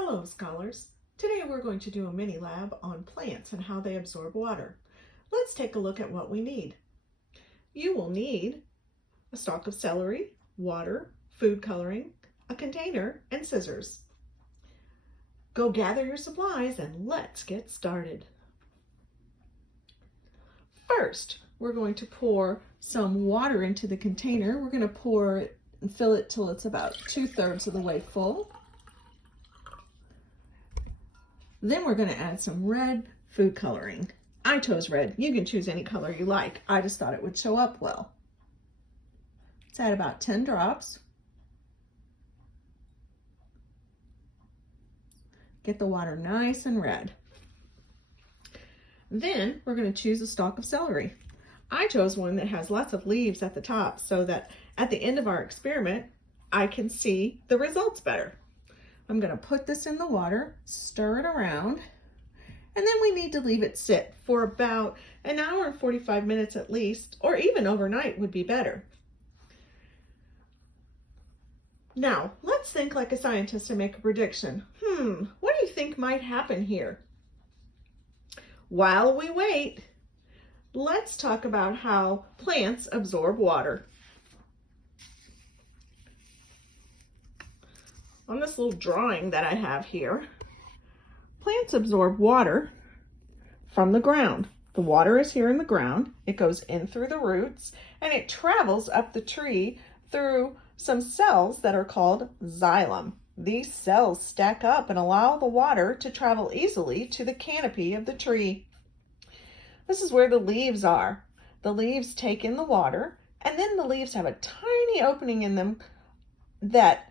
Hello, scholars. Today we're going to do a mini lab on plants and how they absorb water. Let's take a look at what we need. You will need a stalk of celery, water, food coloring, a container, and scissors. Go gather your supplies and let's get started. First, we're going to pour some water into the container. We're going to pour it and fill it till it's about 2/3 of the way full. Then we're going to add some red food coloring. I chose red. You can choose any color you like. I just thought it would show up well. Let's add about 10 drops. Get the water nice and red. Then we're going to choose a stalk of celery. I chose one that has lots of leaves at the top so that at the end of our experiment, I can see the results better. I'm going to put this in the water, stir it around, and then we need to leave it sit for about an hour and 45 minutes at least, or even overnight would be better. Now, let's think like a scientist and make a prediction. What do you think might happen here? While we wait, let's talk about how plants absorb water. On this little drawing that I have here, plants absorb water from the ground. The water is here in the ground. It goes in through the roots and it travels up the tree through some cells that are called xylem. These cells stack up and allow the water to travel easily to the canopy of the tree. This is where the leaves are. The leaves take in the water, and then the leaves have a tiny opening in them that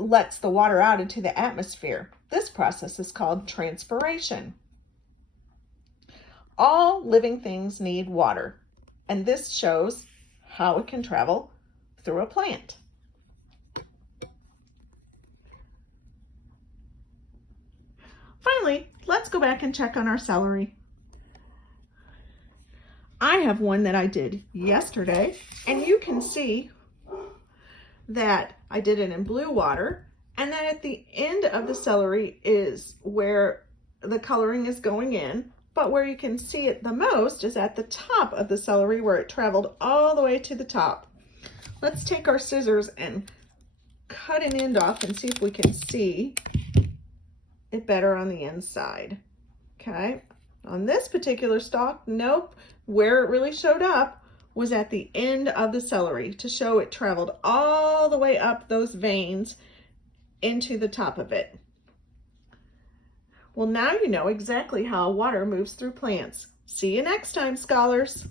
lets the water out into the atmosphere. This process is called transpiration. All living things need water, and this shows how it can travel through a plant. Finally, let's go back and check on our celery. I have one that I did yesterday, and you can see that I did it in blue water, and then at the end of the celery is where the coloring is going in, but where you can see it the most is at the top of the celery where it traveled all the way to the top. Let's take our scissors and cut an end off and see if we can see it better on the inside. Okay, on this particular stalk, nope, where it really showed up was at the end of the celery to show it traveled all the way up those veins into the top of it. Well, now you know exactly how water moves through plants. See you next time, scholars.